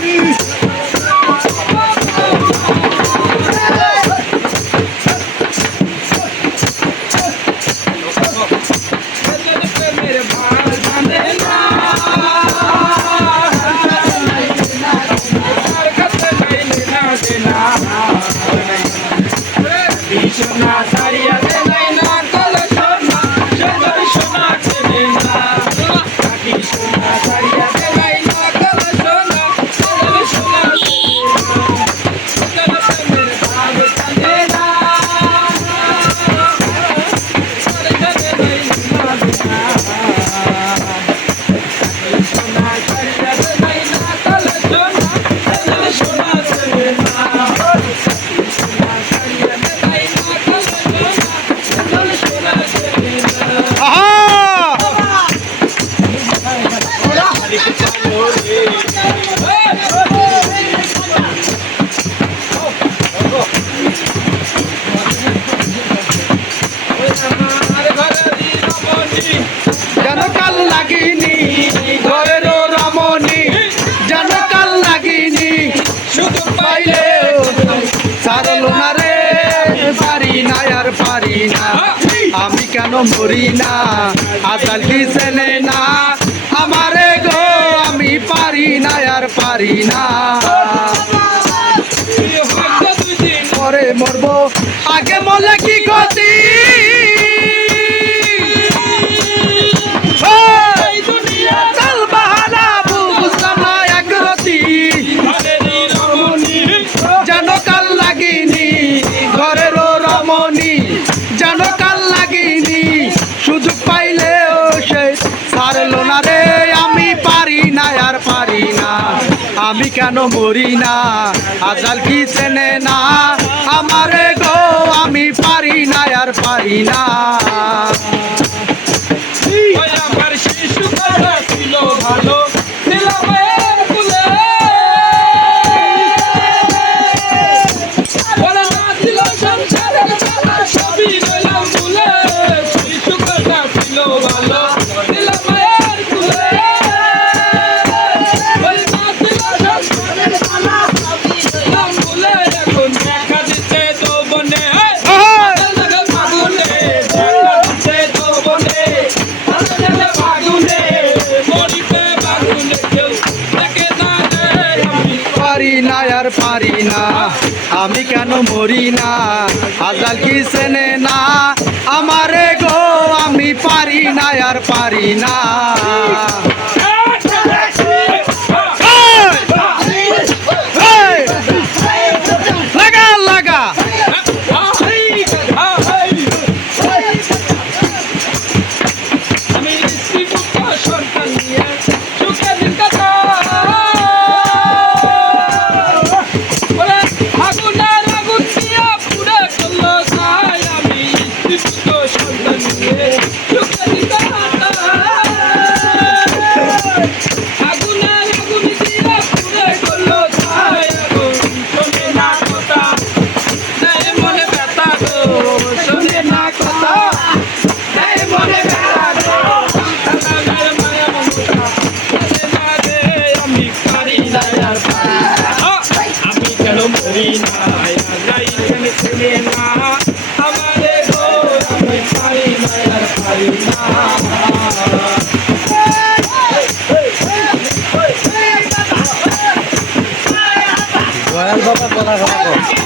Please. মরি কি সেনে না আমারে গো আমি পারি না আর পারি না। পরে মরবো। আগে মলে কি কেন মরি না? আজাল কি চেনে না? আমারে গো, আমি পারি না, আর পারি না। ভালো। পারি না। আমি কেন মরি না? আজাল কি সেনে না? আমারে গো, আমি পারি না আর পারি না। Guarda el papá por la ropa.